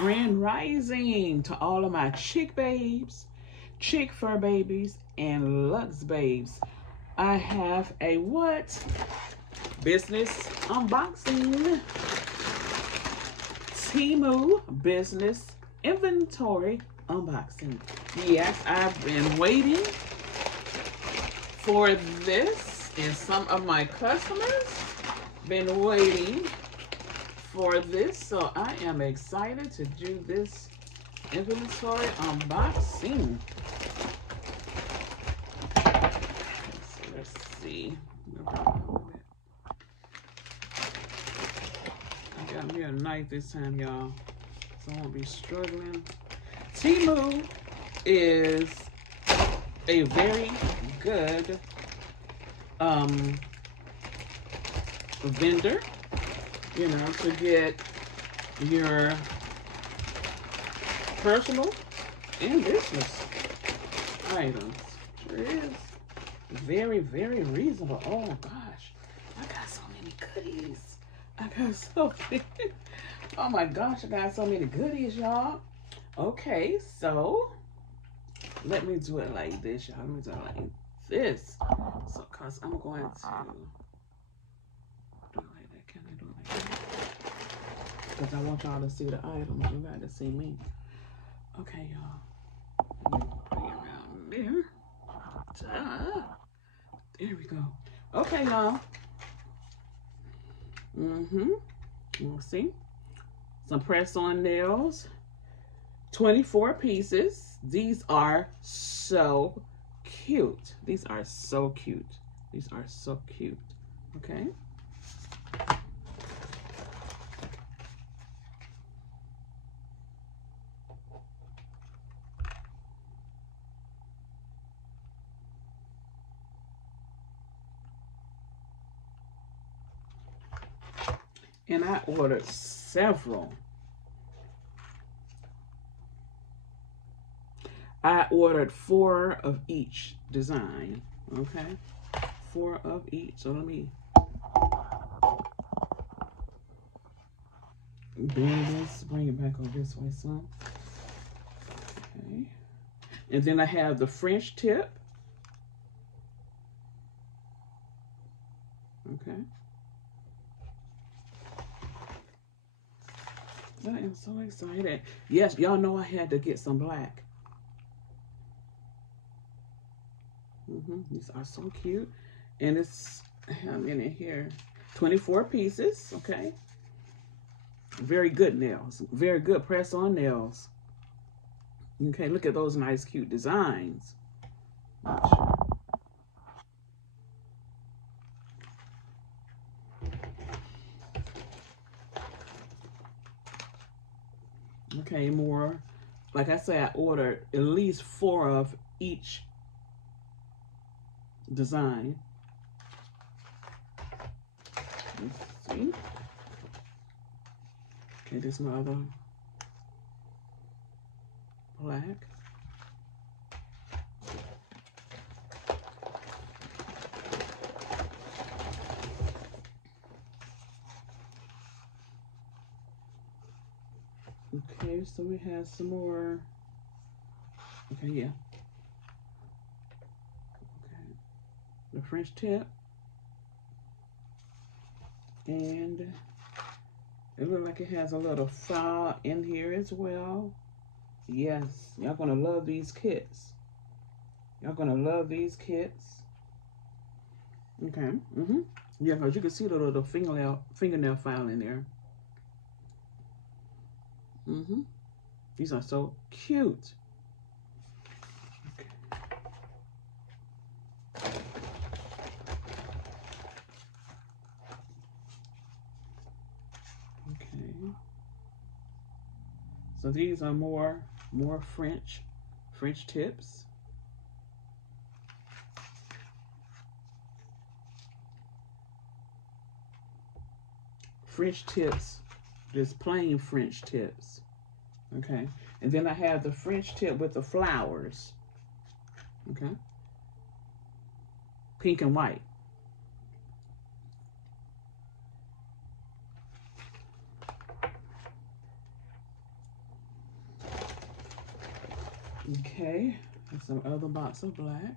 Grand Rising to all of my chick babes, chick fur babies, and Lux babes. I have a what? Business unboxing. Temu business inventory unboxing. Yes, I've been waiting for this, and some of my customers been waiting for this, so I am excited to do this inventory unboxing. So let's see. I got me a knife this time, y'all, so I won't be struggling. Temu is a very good vendor, you know, to get your personal and business items. Sure is very, very reasonable. Oh gosh, I got so many goodies. I got so many. Oh my gosh, I got so many goodies, y'all. Okay, so let me do it like this, y'all. Let me do it like this. So, cause I'm going to do it like that. Can I do it like that? Because I want y'all to see the items. You got to see me. Okay, y'all. Bring it around there. There we go. Okay, y'all. We'll see. Some press-on nails. 24 pieces. These are so cute. These are so cute. These are so cute. Okay. And I ordered several. I ordered 4 of each design. Okay. 4 of each. So let me bring it back over this way some. Okay. And then I have the French tip. Okay. I am so excited. Yes, y'all know I had to get some black. These are so cute. And it's, how many here? 24 pieces, okay? Very good nails. Very good press-on nails. Okay, look at those nice, cute designs. Okay, more. Like I said, I ordered at least 4 of each design. Let's see. Okay, this is my other black. Okay, so we have some more. Okay, yeah. Okay, the French tip. And it looks like it has a little file in here as well. Yes, y'all gonna love these kits. Y'all gonna love these kits. Okay. Yeah, because you can see the little fingernail file in there. These are so cute. Okay. So these are more French tips. French tips, just plain French tips. Okay. And then I have the French tip with the flowers. Okay. Pink and white. Okay, and some other box of black.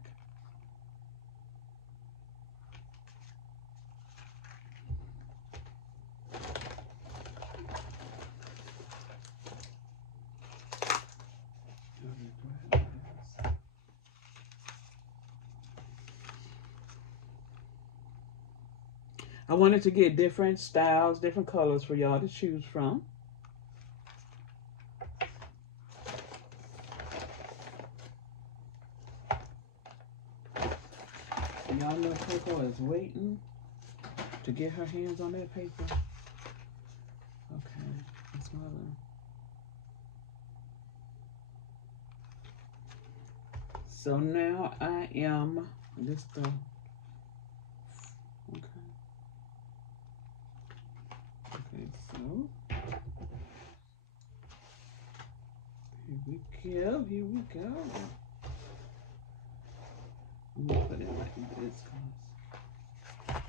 I wanted to get different styles, different colors for y'all to choose from. Y'all know Coco is waiting to get her hands on that paper. Okay, that's mother. So now I am this the okay. Okay, so here we go. Here we go. Let me put it like this, guys.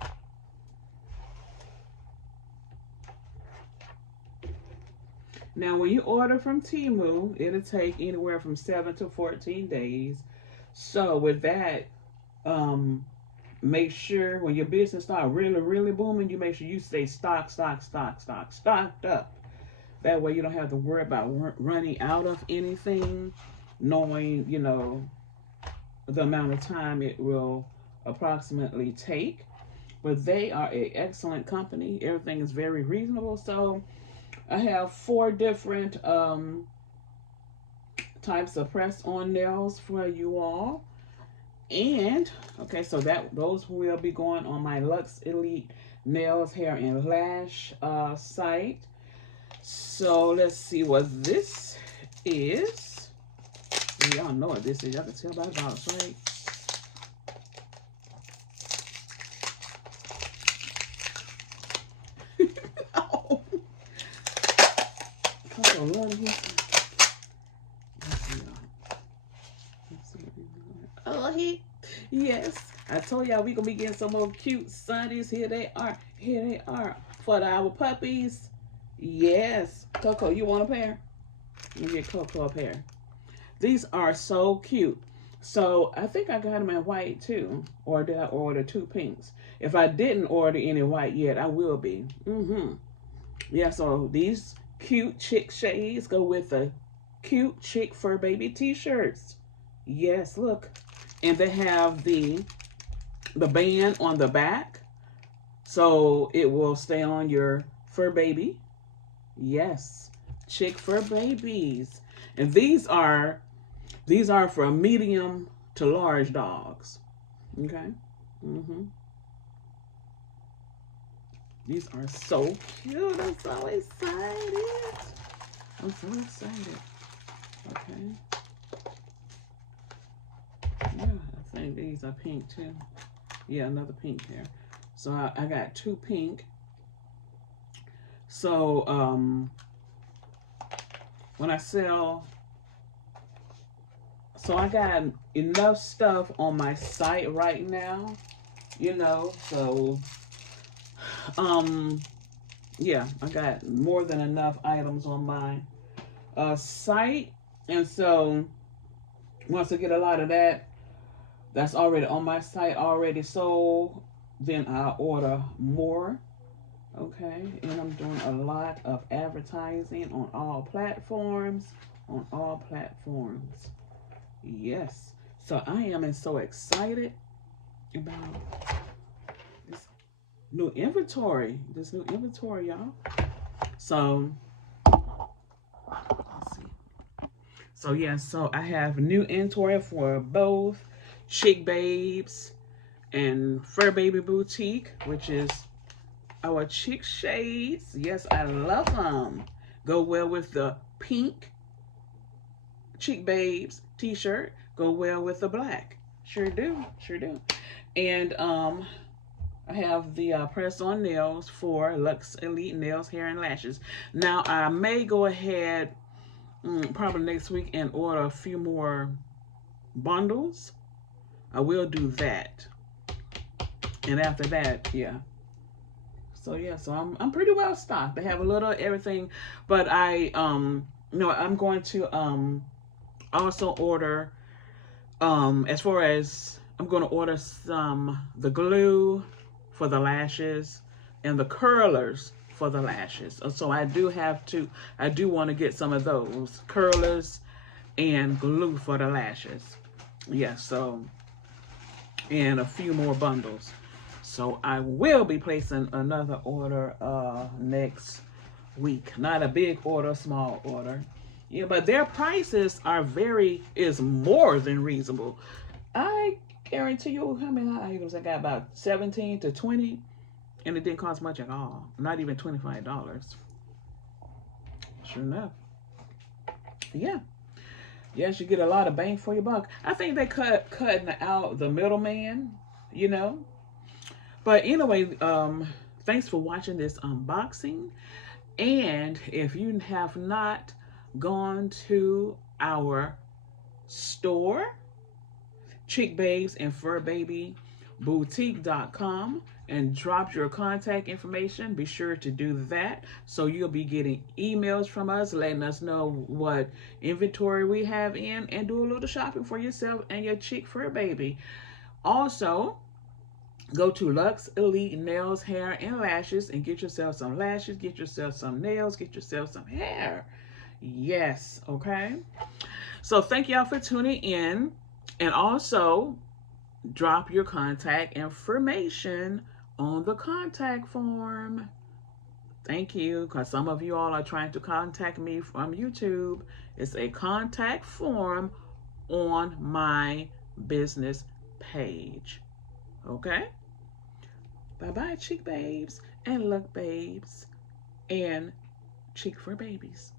Now, when you order from Temu, it'll take anywhere from 7 to 14 days. So with that, make sure when your business start really, really booming, you make sure you stay stocked up. That way you don't have to worry about running out of anything, knowing, you know, the amount of time it will approximately take. But they are an excellent company. Everything is very reasonable. So I have 4 different types of press-on nails for you all. And okay, so those will be going on my Luxe Elite Nails, Hair, and Lash site. So let's see what this is. Y'all know what this is. Y'all can tell by the box, right? Oh. Coco love this. Oh, yes. I told y'all we gonna be getting some more cute sunnies. Here they are. Here they are for our puppies. Yes. Coco, you want a pair? Let me get Coco a pair. These are so cute. So I think I got them in white too. Or did I order 2 pinks? If I didn't order any white yet, I will be. Yeah, so these cute chick shades go with the cute chick fur baby t-shirts. Yes, look. And they have the band on the back. So it will stay on your fur baby. Yes. Chick fur babies. And these are for medium to large dogs. Okay. These are so cute. I'm so excited. I'm so excited. Okay. Yeah, I think these are pink too. Yeah, another pink pair. So I got 2 pink. So when I sell, so I got enough stuff on my site right now, you know, so yeah, I got more than enough items on my site. And so once I get a lot of that's already on my site, already sold, then I'll order more. Okay, and I'm doing a lot of advertising on all platforms. Yes. So I am so excited about this new inventory. Y'all. So let's see. So yeah, so I have new inventory for both Chick Babes and Fur Baby Boutique, which is our chick shades. Yes, I love them. Go well with the pink Chick Babes t-shirt. Go well with the black. Sure do. And I have the press-on nails for Luxe Elite Nails, Hair, and Lashes. Now, I may go ahead probably next week and order a few more bundles. I will do that. And after that, yeah. So yeah, so I'm pretty well stocked. I have a little everything, but I no, I'm going to Also order, as far as I'm going to order the glue for the lashes and the curlers for the lashes. So I do want to get some of those curlers and glue for the lashes. Yeah, so, and a few more bundles. So I will be placing another order next week. Not a big order, small order. Yeah, but their prices is more than reasonable. I guarantee you how many items I got, about 17 to 20, and it didn't cost much at all. Not even $25. Sure enough. Yeah. Yes, you get a lot of bang for your buck. I think they cutting out the middleman, you know. But anyway, thanks for watching this unboxing. And if you have not gone to our store, Chick Babes and Fur Baby Boutique.com, and drop your contact information, be sure to do that, so you'll be getting emails from us letting us know what inventory we have in, and do a little shopping for yourself and your chick fur baby. Also, go to Lux Elite Nails, Hair, and Lashes and get yourself some lashes, get yourself some nails, get yourself some hair. Yes, okay? So thank y'all for tuning in. And also, drop your contact information on the contact form. Thank you, because some of you all are trying to contact me from YouTube. It's a contact form on my business page. Okay? Bye-bye, Chick Babes and Look Babes and Chick for Babies.